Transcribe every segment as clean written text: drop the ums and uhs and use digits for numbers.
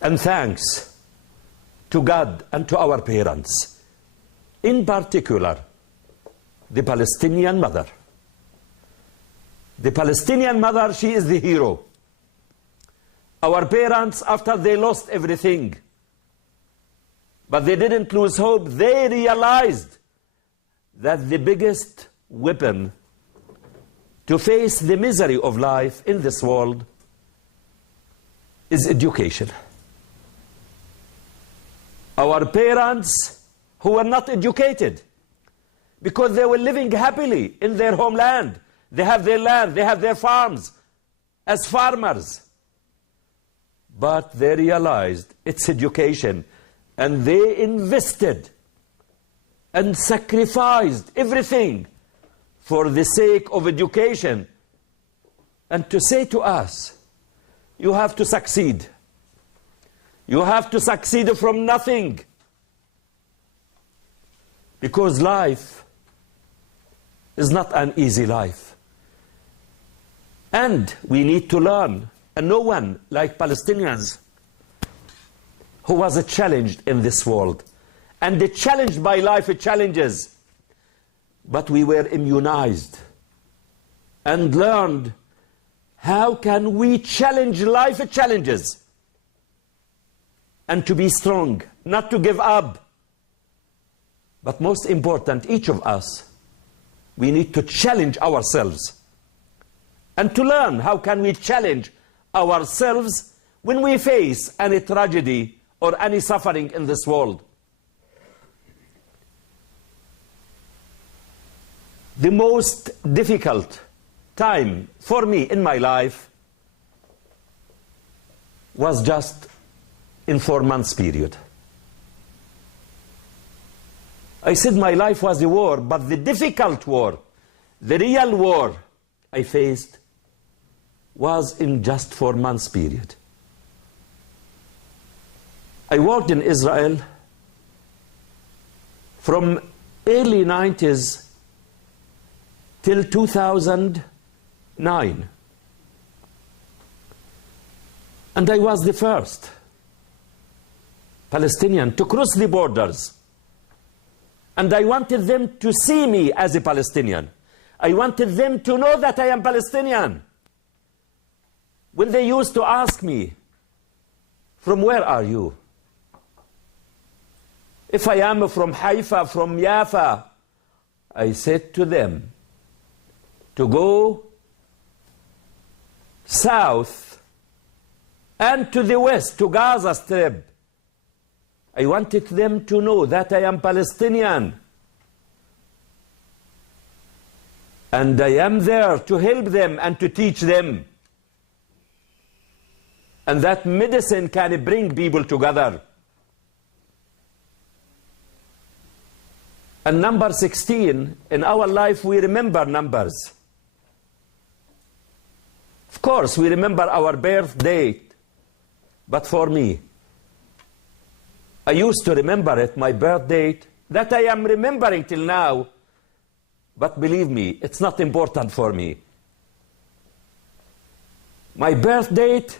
And thanks to God and to our parents, in particular, the Palestinian mother. The Palestinian mother, she is the hero. Our parents, after they lost everything, but they didn't lose hope, they realized that the biggest weapon to face the misery of life in this world is education. Our parents who were not educated because they were living happily in their homeland. They have their land, they have their farms as farmers. But they realized it's education, and they invested and sacrificed everything for the sake of education. And to say to us, you have to succeed. You have to succeed from nothing. Because life is not an easy life. And we need to learn. And no one like Palestinians who was challenged in this world. And the challenged by life challenges. But we were immunized and learned how can we challenge life challenges and to be strong, not to give up. But most important, each of us, we need to challenge ourselves and to learn how can we challenge ourselves when we face any tragedy or any suffering in this world. The most difficult time for me in my life was just in 4 months period. I said my life was a war, but the difficult war, the real war I faced was in just 4 months period. I worked in Israel from early 90s till 2009. And I was the first Palestinian to cross the borders. And I wanted them to see me as a Palestinian. I wanted them to know that I am Palestinian. When they used to ask me, from where are you? If I am from Haifa, from Jaffa, I said to them, to go south and to the west, to Gaza Strip. I wanted them to know that I am Palestinian. And I am there to help them and to teach them. And that medicine can bring people together. And number 16, in our life we remember numbers. Of course, we remember our birth date. But for me, I used to remember it, my birth date, that I am remembering till now. But believe me, it's not important for me. My birth date,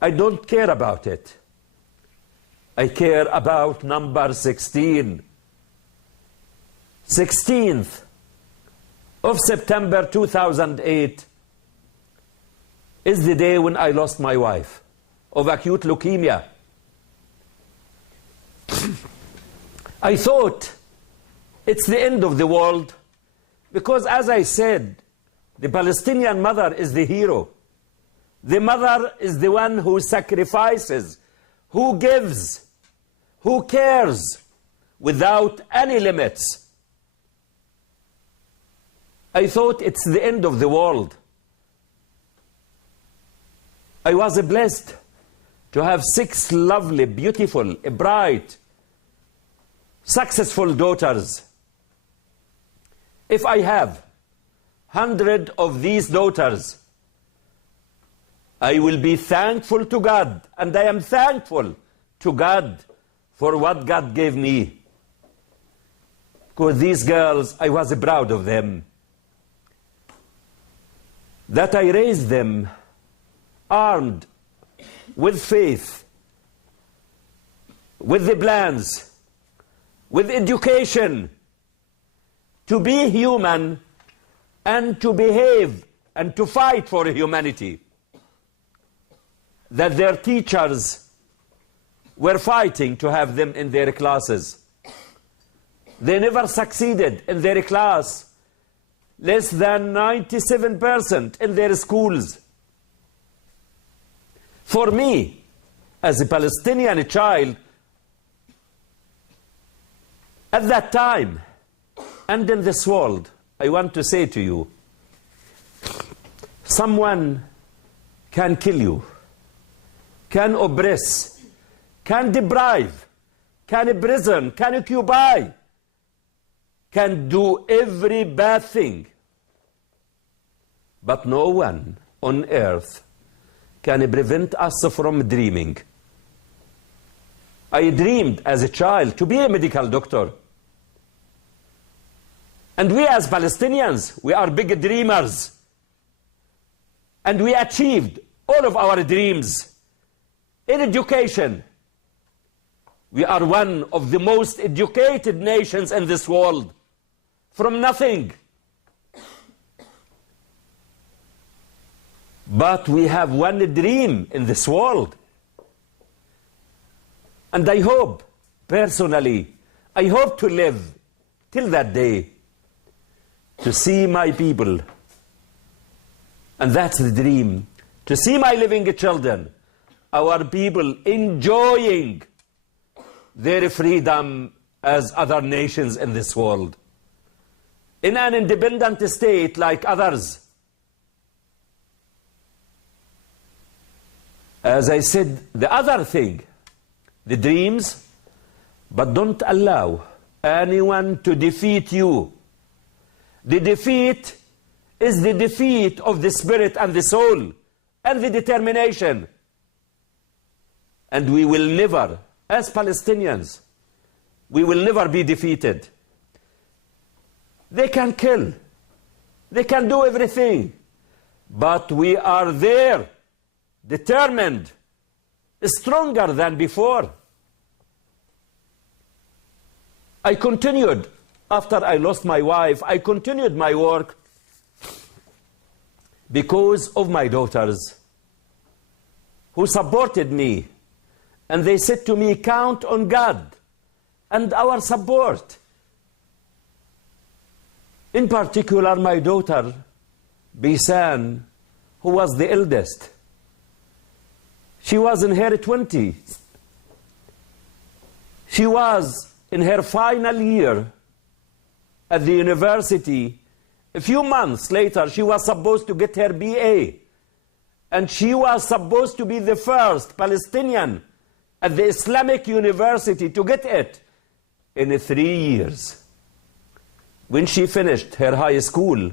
I don't care about it. I care about number 16. 16th of September 2008 is the day when I lost my wife of acute leukemia. I thought it's the end of the world because, as I said, the Palestinian mother is the hero. The mother is the one who sacrifices, who gives, who cares without any limits. I thought it's the end of the world. I was blessed to have 6 lovely, beautiful, bright, successful daughters. If I have 100 of these daughters, I will be thankful to God, and I am thankful to God for what God gave me. Because these girls, I was proud of them. That I raised them armed with faith with the plans, with education, to be human and to behave and to fight for humanity, that their teachers were fighting to have them in their classes. They never succeeded in their class, less than 97% in their schools. For me, as a Palestinian child, at that time, and in this world, I want to say to you, someone can kill you, can oppress, can deprive, can imprison, can occupy, can do every bad thing. But no one on earth can prevent us from dreaming. I dreamed as a child to be a medical doctor. And we as Palestinians, we are big dreamers. And we achieved all of our dreams. In education, we are one of the most educated nations in this world. From nothing. But we have one dream in this world. And I hope, personally, I hope to live till that day to see my people. And that's the dream, to see my living children, our people enjoying their freedom as other nations in this world, in an independent state like others. As I said, the other thing, the dreams, but don't allow anyone to defeat you. The defeat is the defeat of the spirit and the soul and the determination. And we will never, as Palestinians, we will never be defeated. They can kill, they can do everything, but we are there, determined, stronger than before. I continued, after I lost my wife, I continued my work because of my daughters who supported me. And they said to me, count on God and our support. In particular, my daughter, Bisan, who was the eldest. She was in her 20s. She was in her final year at the university. A few months later, she was supposed to get her BA. And she was supposed to be the first Palestinian at the Islamic University to get it in 3 years. When she finished her high school,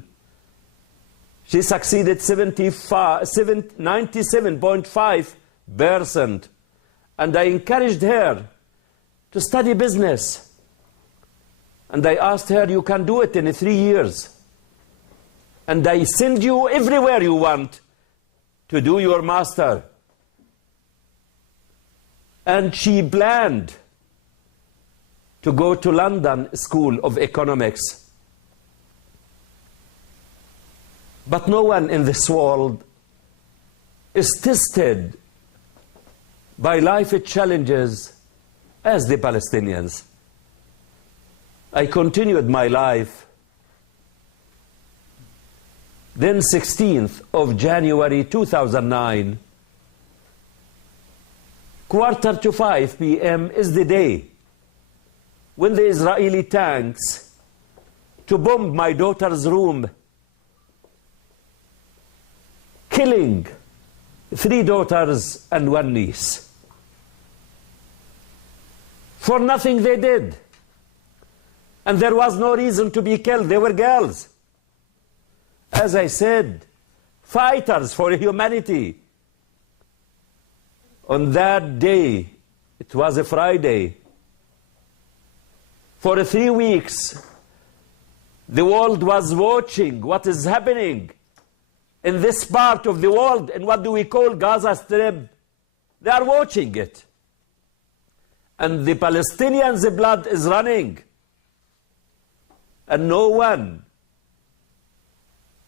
she succeeded 97.5%. And I encouraged her to study business. And I asked her, you can do it in 3 years. And I send you everywhere you want to do your master. And she planned to go to London School of Economics. But no one in this world is tested by life challenges as the Palestinians. I continued my life. Then 16th of January 2009, 4:45 p.m. is the day when the Israeli tanks to bomb my daughter's room, killing 3 daughters and 1 niece. For nothing they did. And there was no reason to be killed. They were girls. As I said, fighters for humanity. On that day, it was a Friday, for 3 weeks, the world was watching what is happening in this part of the world, in what do we call Gaza Strip. They are watching it. and the Palestinians' blood is running, and no one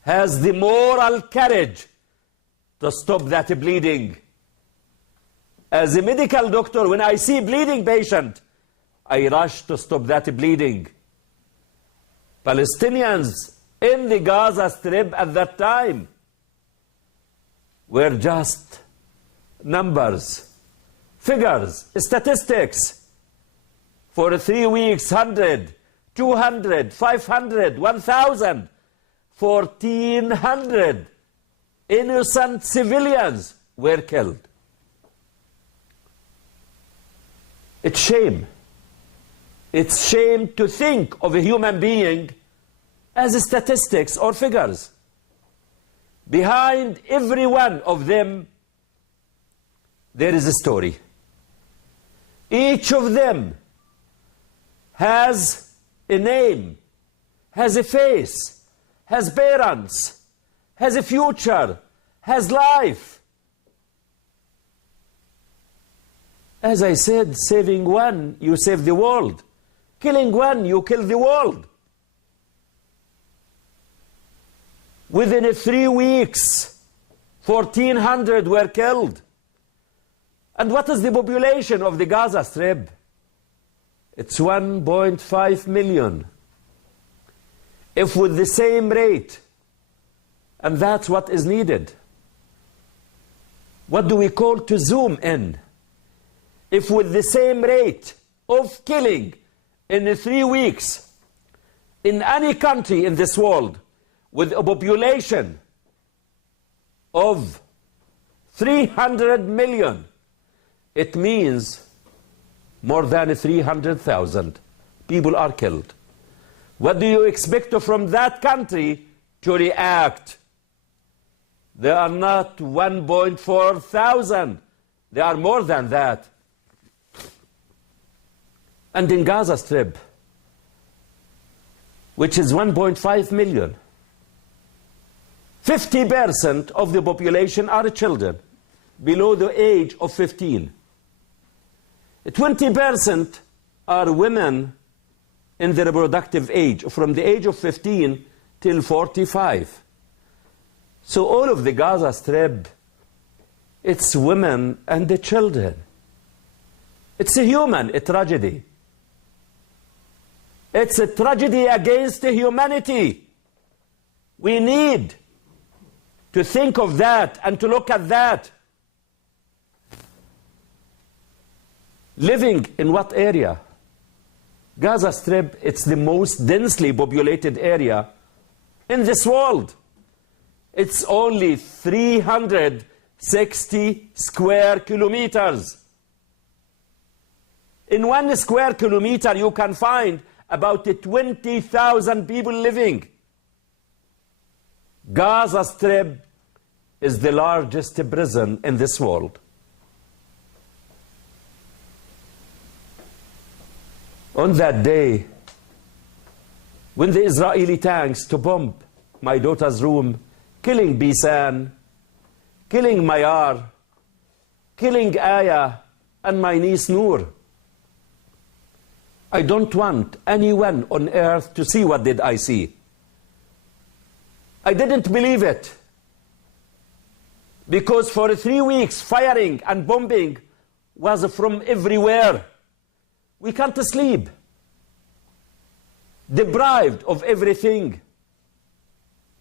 has the moral courage to stop that bleeding. As a medical doctor, when I see bleeding patient, I rush to stop that bleeding. Palestinians in the Gaza Strip at that time were just numbers, figures, statistics. For 3 weeks, 100, 200, 500, 1,000, 1,400 innocent civilians were killed. It's shame. It's shame to think of a human being as statistics or figures. Behind every one of them, there is a story. Each of them has a name, has a face, has parents, has a future, has life. As I said, saving one, you save the world. Killing one, you kill the world. Within 3 weeks, 1,400 were killed. And what is the population of the Gaza Strip? It's 1.5 million. If with the same rate, and that's what is needed. What do we call to zoom in? If with the same rate of killing in 3 weeks, in any country in this world, with a population of 300 million, it means more than 300,000 people are killed. What do you expect from that country to react? They are not 1.4 thousand. They are more than that. And in Gaza Strip, which is 1.5 million, 50% of the population are children below the age of 15. 20% are women in the reproductive age, from the age of 15 till 45. So all of the Gaza Strip, it's women and the children. It's a human tragedy. It's a tragedy against humanity. We need to think of that and to look at that. Living in what area? Gaza Strip, it's the most densely populated area in this world. It's only 360 square kilometers. In 1 square kilometer, you can find about 20,000 people living. Gaza Strip is the largest prison in this world. On that day, when the Israeli tanks to bomb my daughter's room, killing Bisan, killing Mayar, killing Aya, and my niece Noor, I don't want anyone on earth to see what did I see. I didn't believe it. Because for 3 weeks, firing and bombing was from everywhere. We can't sleep. Deprived of everything.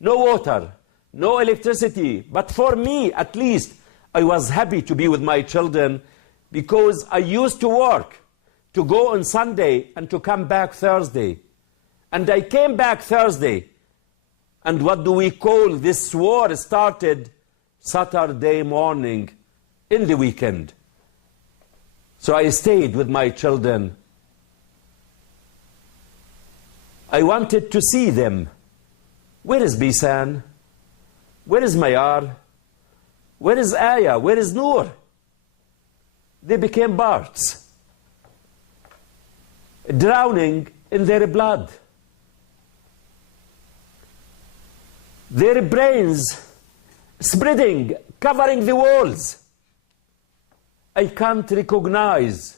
No water, no electricity. But for me, at least, I was happy to be with my children because I used to work, to go on Sunday and to come back Thursday. And I came back Thursday. And what do we call this war started Saturday morning in the weekend. So I stayed with my children. I wanted to see them. Where is Bisan? Where is Mayar? Where is Aya? Where is Noor? They became birds, drowning in their blood. Their brains spreading, covering the walls. I can't recognize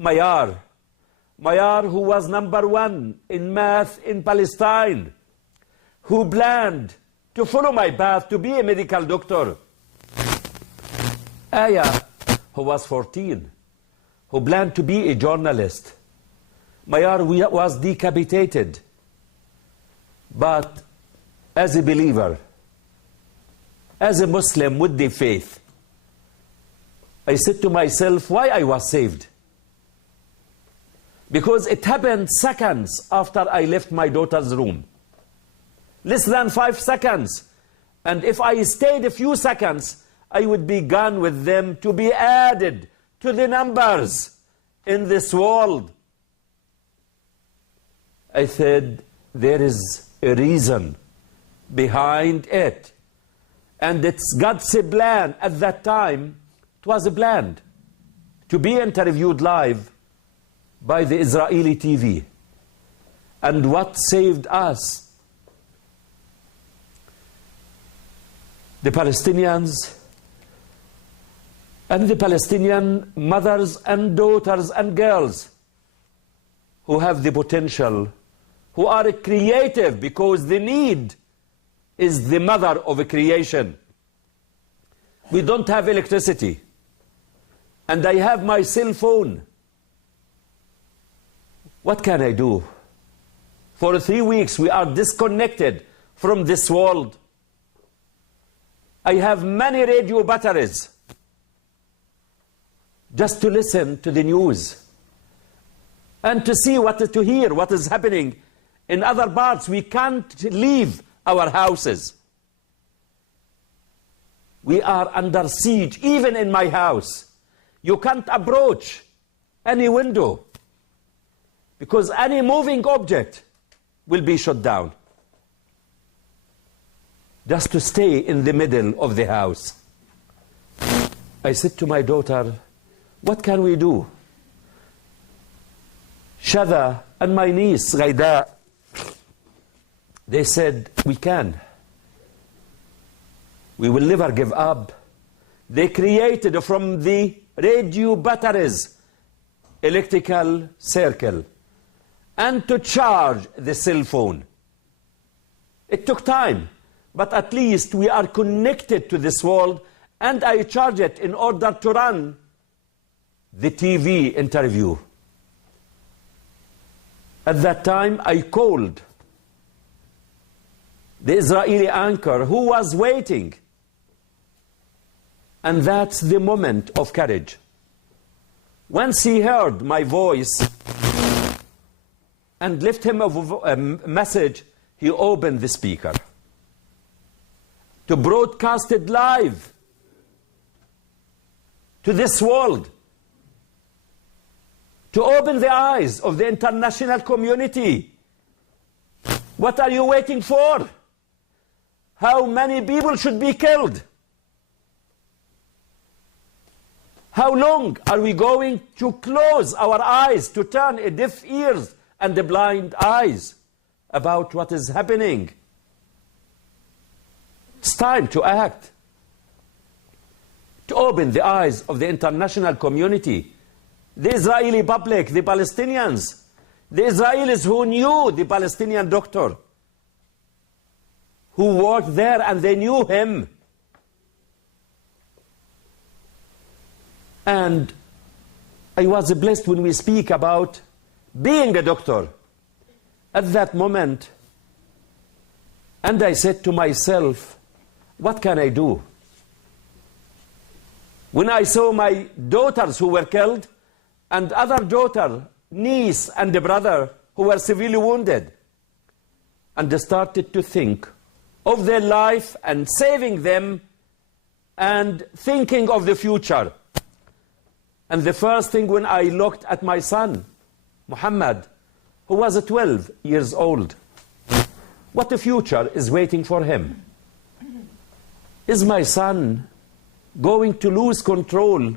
Mayar, who was #1 in math in Palestine, who planned to follow my path to be a medical doctor. Aya, who was 14, who planned to be a journalist. Mayar was decapitated. But as a believer, as a Muslim with the faith, I said to myself, why I was saved? Because it happened seconds after I left my daughter's room. Less than 5 seconds. And if I stayed a few seconds, I would be gone with them to be added to the numbers in this world. I said, there is a reason behind it. And it's God's plan. At that time, it was planned to be interviewed live by the Israeli TV. And what saved us? The Palestinians and the Palestinian mothers and daughters and girls who have the potential, who are creative, because the need is the mother of a creation. We don't have electricity. And I have my cell phone. What can I do? For 3 weeks we are disconnected from this world. I have many radio batteries just to listen to the news and to see to hear what is happening in other parts. We can't leave our houses. We are under siege, even in my house. You can't approach any window because any moving object will be shut down. Just to stay in the middle of the house. I said to my daughter, what can we do? Shada and my niece, Ghaida, they said, we can. We will never give up. They created from the radio batteries electrical circle and to charge the cell phone. It took time, but at least we are connected to this world, and I charge it in order to run the TV interview. At that time, I called the Israeli anchor who was waiting. And that's the moment of courage. Once he heard my voice and left him a message, he opened the speaker to broadcast it live to this world, to open the eyes of the international community. What are you waiting for? How many people should be killed? How long are we going to close our eyes, to turn a deaf ears and the blind eyes about what is happening? It's time to act, to open the eyes of the international community, the Israeli public, the Palestinians, the Israelis who knew the Palestinian doctor, who worked there and they knew him. And I was blessed when we speak about being a doctor at that moment. And I said to myself, what can I do? When I saw my daughters who were killed and other daughter, niece and a brother who were severely wounded, and I started to think of their life and saving them and thinking of the future. And the first thing, when I looked at my son, Muhammad, who was 12 years old, what the future is waiting for him? Is my son going to lose control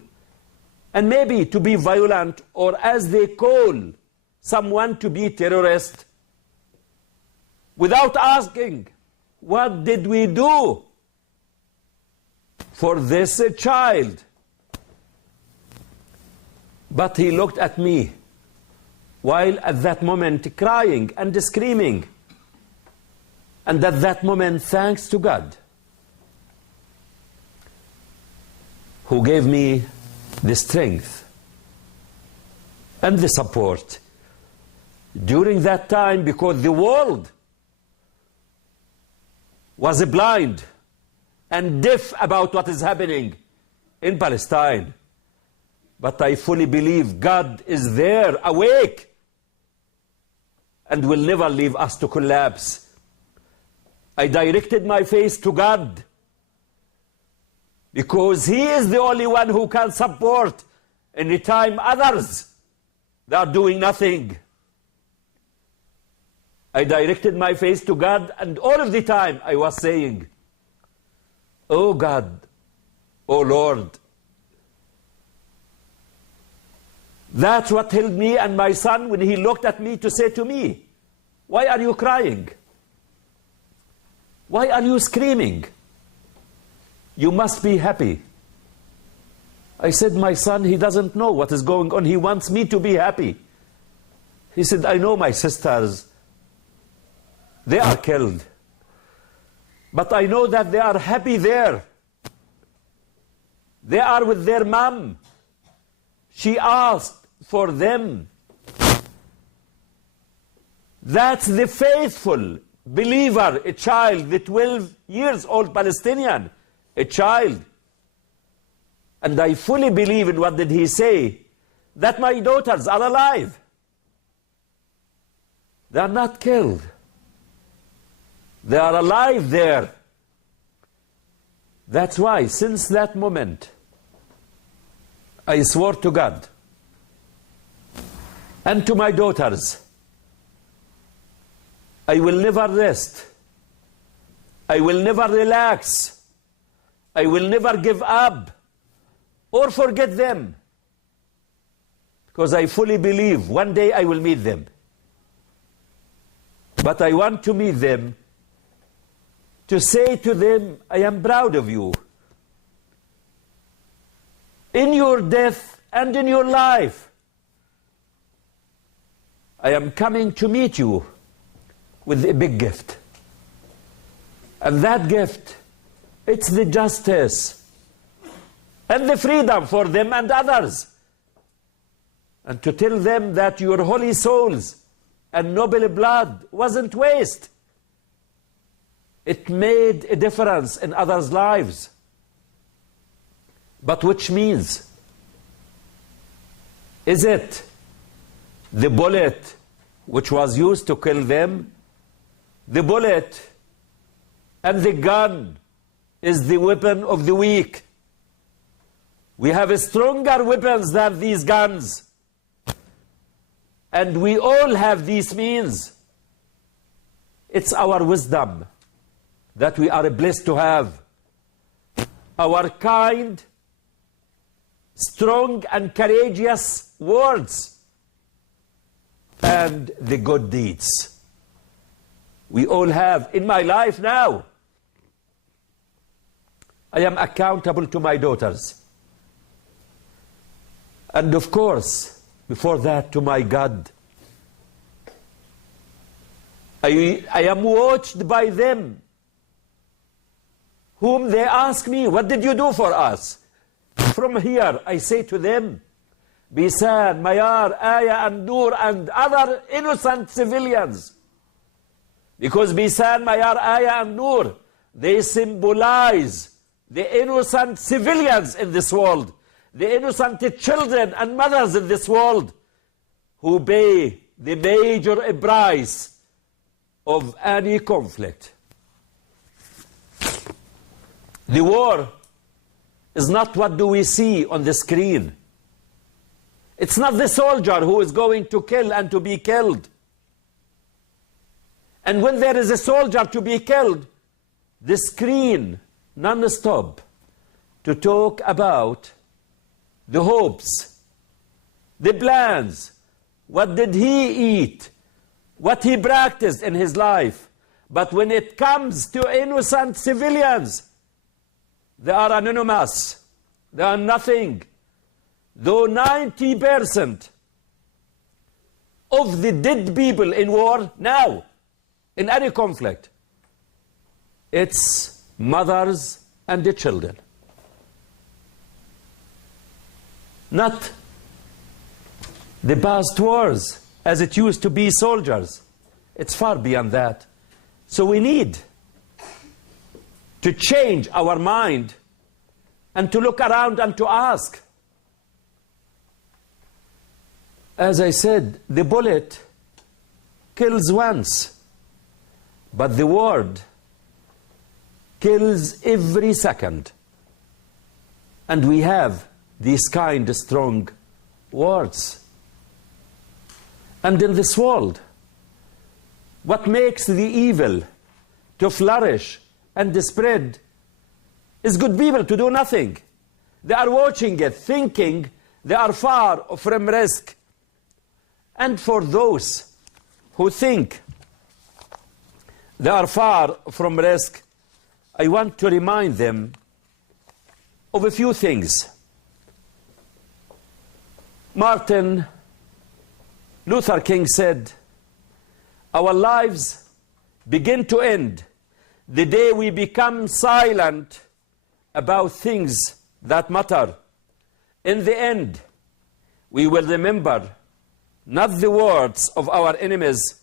and maybe to be violent, or as they call someone to be terrorist? Without asking, what did we do for this child? But he looked at me while at that moment crying and screaming. And at that moment, thanks to God, who gave me the strength and the support during that time, because the world was blind and deaf about what is happening in Palestine. But I fully believe God is there, awake, and will never leave us to collapse. I directed my face to God, because He is the only one who can support any time others they are doing nothing. I directed my face to God, and all of the time I was saying, "Oh God, oh Lord." That's what held me and my son when he looked at me to say to me, "Why are you crying? Why are you screaming? You must be happy." I said, "My son, he doesn't know what is going on. He wants me to be happy." He said, "I know my sisters, they are killed. But I know that they are happy there. They are with their mom. She asked for them." That's the faithful believer, a child, the 12 years old Palestinian, a child. And I fully believe in what did he say, that my daughters are alive. They are not killed. They are alive there. That's why, since that moment, I swore to God and to my daughters, I will never rest. I will never relax. I will never give up or forget them, because I fully believe one day I will meet them. But I want to meet them to say to them, "I am proud of you. In your death and in your life, I am coming to meet you with a big gift. And that gift, it's the justice and the freedom for them and others. And to tell them that your holy souls and noble blood wasn't waste. It made a difference in others' lives." But which means, is it the bullet which was used to kill them? The bullet and the gun is the weapon of the weak. We have stronger weapons than these guns. And we all have these means. It's our wisdom that we are blessed to have. Our kind, strong and courageous words, and the good deeds. We all have. In my life now, I am accountable to my daughters. And of course, before that, to my God. I am watched by them, whom they ask me, "What did you do for us?" From here, I say to them, Bisan, Mayar, Aya, and Noor, and other innocent civilians. Because Bisan, Mayar, Aya, and Noor, they symbolize the innocent civilians in this world, the innocent children and mothers in this world, who pay the major price of any conflict. The war is not what do we see on the screen. It's not the soldier who is going to kill and to be killed. And when there is a soldier to be killed, the screen non-stop to talk about the hopes, the plans, what did he eat, what he practiced in his life. But when it comes to innocent civilians, they are anonymous, they are nothing. though 90% of the dead people in war now, in any conflict, it's mothers and the children. Not the past wars as it used to be soldiers. It's far beyond that. So we need to change our mind and to look around and to ask. As I said, the bullet kills once, but the word kills every second. And we have these kind of strong words. And in this world, what makes the evil to flourish and to spread is good people to do nothing. They are watching it, thinking they are far from risk. And for those who think they are far from risk, I want to remind them of a few things. Martin Luther King said, "Our lives begin to end the day we become silent about things that matter. In the end, we will remember not the words of our enemies,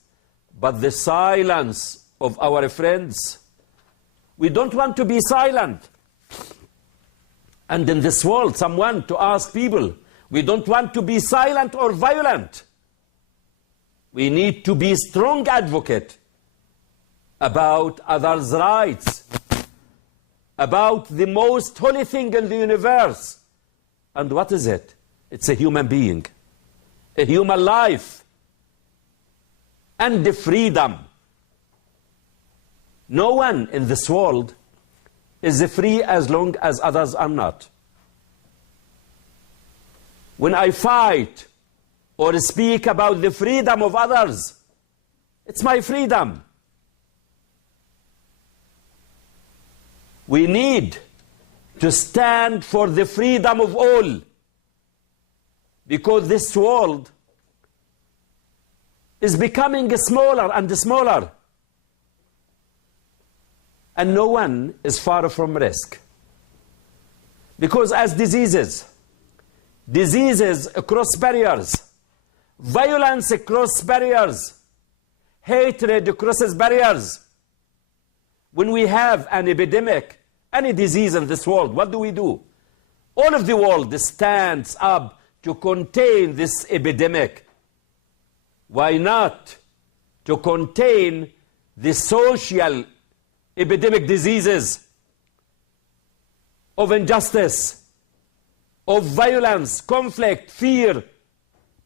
but the silence of our friends." We don't want to be silent. And in this world, someone to ask people, we don't want to be silent or violent. We need to be strong advocate about others' rights, about the most holy thing in the universe. And what is it? It's a human being, a human life, and the freedom. No one in this world is free as long as others are not. When I fight or speak about the freedom of others, it's my freedom. We need to stand for the freedom of all, because this world is becoming smaller and smaller. And no one is far from risk. Because as diseases cross barriers, violence crosses barriers, hatred crosses barriers. When we have an epidemic, any disease in this world, what do? All of the world stands up to contain this epidemic. Why not to contain the social epidemic diseases of injustice, of violence, conflict, fear,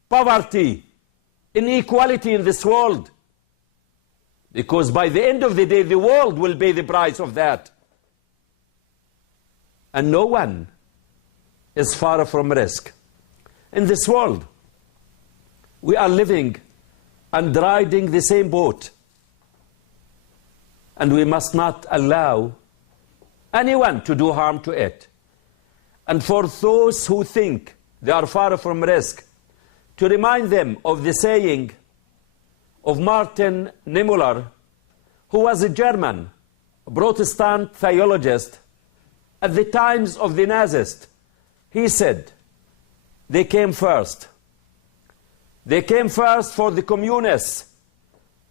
poverty, inequality in this world? Because by the end of the day, the world will pay the price of that. And no one is far from risk. In this world, we are living and riding the same boat. And we must not allow anyone to do harm to it. And for those who think they are far from risk, to remind them of the saying of Martin Niemöller, who was a German Protestant theologist at the times of the Nazis. He said, they came first. They came first for the communists,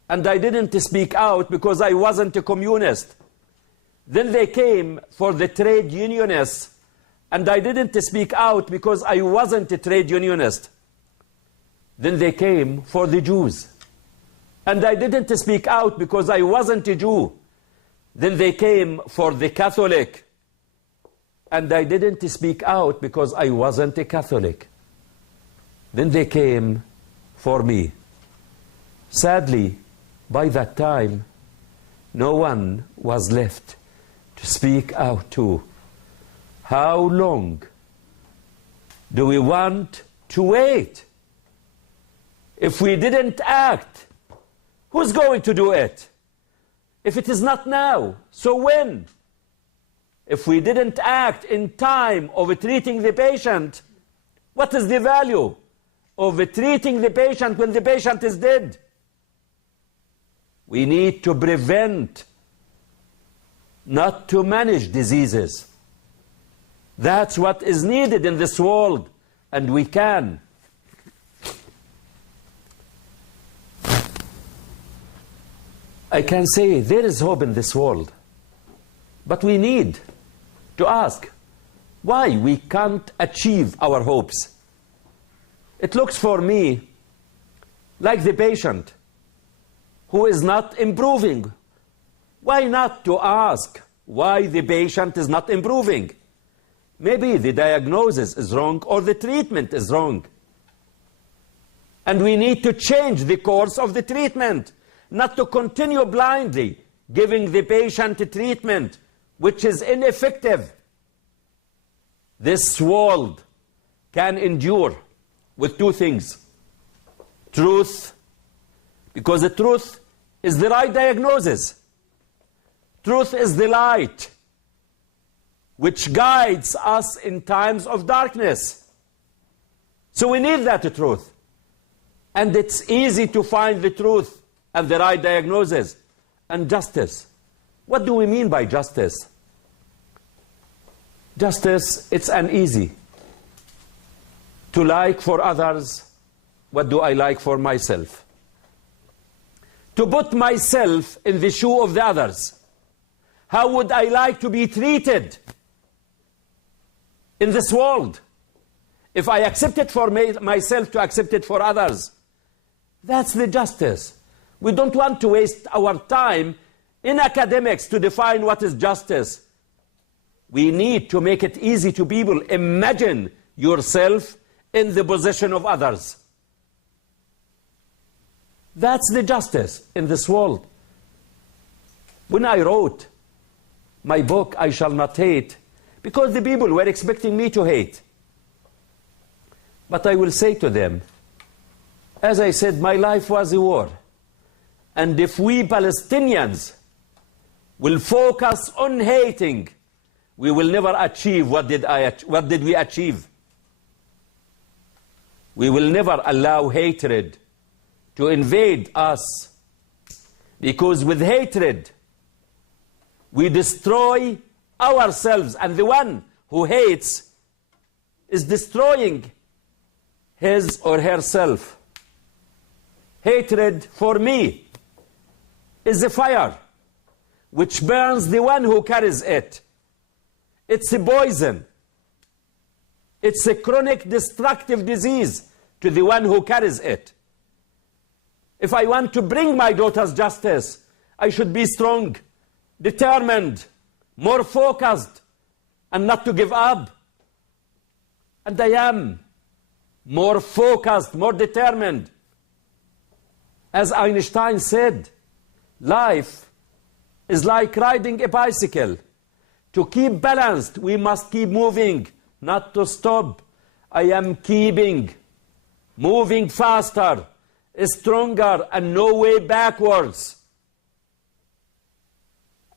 and I didn't speak out because I wasn't a communist. Then they came for the trade unionists, and I didn't speak out because I wasn't a trade unionist. Then they came for the Jews, and I didn't speak out because I wasn't a Jew. Then they came for the Catholic, and I didn't speak out because I wasn't a Catholic. Then they came for me. Sadly, by that time, no one was left to speak out to. How long do we want to wait? If we didn't act, who's going to do it? If it is not now, so when? If we didn't act in time of treating the patient, What is the value of treating the patient when the patient is dead? We need to prevent, not to manage diseases. That's what is needed in this world, and we can. I can say there is hope in this world, but we need to ask why we can't achieve our hopes. It looks for me like the patient who is not improving. Why not to ask why the patient is not improving? Maybe the diagnosis is wrong or the treatment is wrong. And we need to change the course of the treatment, not to continue blindly giving the patient a treatment which is ineffective. This world can endure with two things. Truth, because the truth is the right diagnosis. Truth is the light which guides us in times of darkness. So we need that truth. And it's easy to find the truth and the right diagnosis. And justice. What do we mean by justice? Justice, it's uneasy. To like for others, what do I like for myself? To put myself in the shoe of the others. How would I like to be treated in this world? If I accept it for myself, to accept it for others. That's the justice. We don't want to waste our time in academics to define what is justice. We need to make it easy to people. Imagine yourself in the position of others. That's the justice in this world. When I wrote my book, I Shall Not Hate, because the people were expecting me to hate. But I will say to them, as I said, my life was a war. And if we Palestinians will focus on hating, we will never achieve what did we achieve. We will never allow hatred to invade us, because with hatred we destroy ourselves, and the one who hates is destroying his or herself. Hatred for me is a fire which burns the one who carries it. It's a poison. It's a chronic destructive disease to the one who carries it. If I want to bring my daughter's justice, I should be strong, determined, more focused, and not to give up. And I am more focused, more determined. As Einstein said, life is like riding a bicycle. To keep balanced, we must keep moving, not to stop. I am moving faster, stronger, and no way backwards.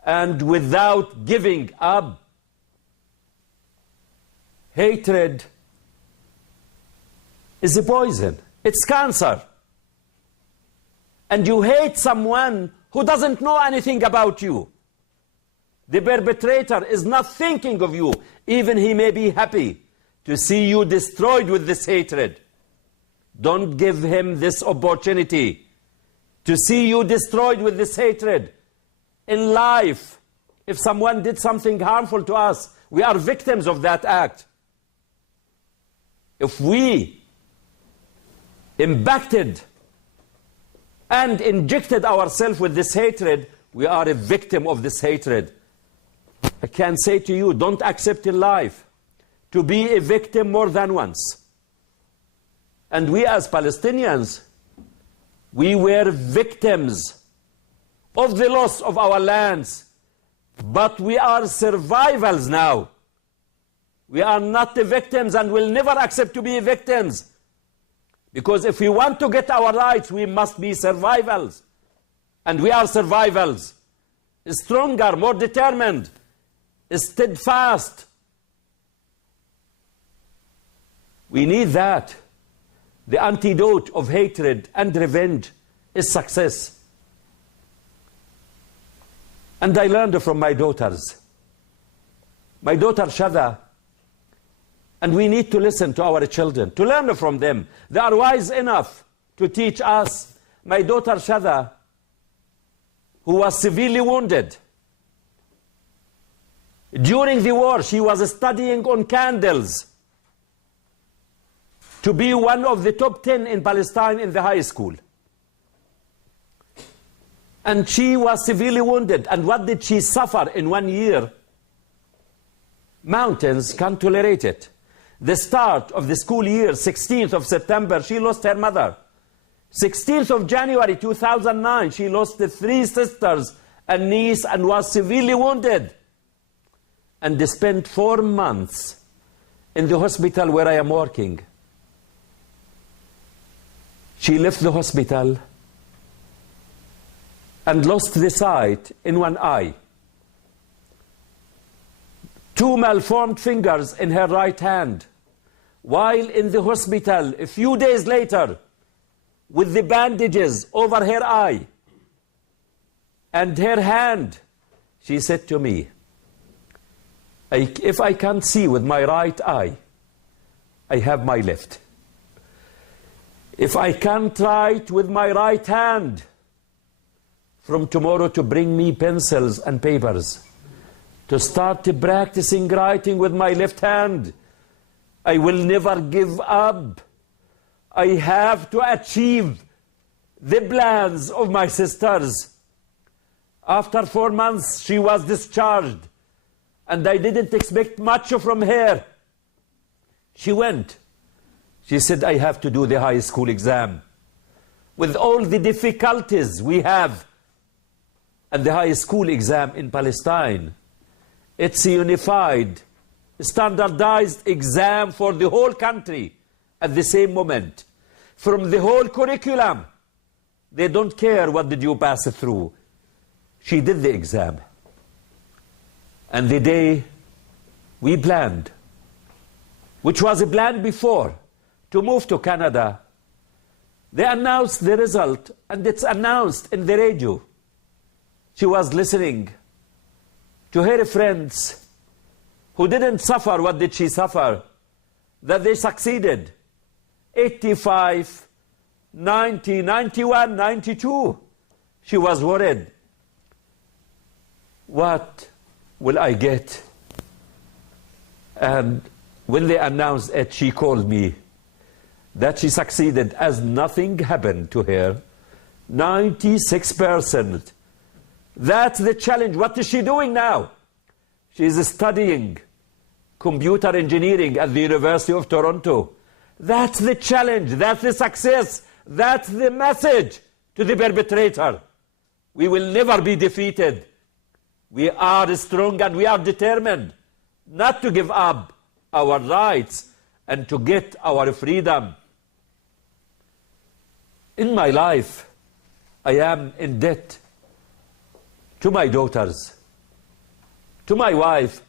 And without giving up. Hatred is a poison. It's cancer. And you hate someone who doesn't know anything about you. The perpetrator is not thinking of you. Even he may be happy to see you destroyed with this hatred. Don't give him this opportunity to see you destroyed with this hatred. In life, if someone did something harmful to us, we are victims of that act. If we impacted and injected ourselves with this hatred, we are a victim of this hatred. I can say to you, don't accept in life to be a victim more than once. And we as Palestinians, we were victims of the loss of our lands, but we are survivors now. We are not the victims and will never accept to be victims. Because if we want to get our rights, we must be survivors. And we are survivors. Stronger, more determined, steadfast. We need that. The antidote of hatred and revenge is success. And I learned from my daughters. My daughter Shada, and we need to listen to our children, to learn from them. They are wise enough to teach us. My daughter Shada, who was severely wounded. During the war, she was studying on candles to be one of the top 10 in Palestine in the high school. And she was severely wounded. And what did she suffer in 1 year? Mountains can't tolerate it. The start of the school year, 16th of September, she lost her mother. 16th of January 2009, she lost the 3 sisters and niece and was severely wounded. And they spent 4 months in the hospital where I am working. She left the hospital and lost the sight in one eye. 2 malformed fingers in her right hand. While in the hospital, a few days later, with the bandages over her eye and her hand, she said to me, if I can't see with my right eye, I have my left. If I can't write with my right hand, from tomorrow to bring me pencils and papers, to start practicing writing with my left hand. I will never give up. I have to achieve the plans of my sisters. After 4 months, she was discharged, and I didn't expect much from her. She went. She said, I have to do the high school exam. With all the difficulties we have, and the high school exam in Palestine, it's a unified, standardized exam for the whole country at the same moment. From the whole curriculum, they don't care what did you pass through. She did the exam. And the day we planned, which was a plan before, to move to Canada, they announced the result, and it's announced in the radio. She was listening to her friends who didn't suffer. What did she suffer? That they succeeded. 85, 90, 91, 92. She was worried. What will I get? And when they announced it, she called me that she succeeded as nothing happened to her. 96%. That's the challenge. What is she doing now? She is studying computer engineering at the University of Toronto. That's the challenge. That's the success. That's the message to the perpetrator. We will never be defeated. We are strong and we are determined not to give up our rights and to get our freedom. In my life, I am in debt to my daughters, to my wife,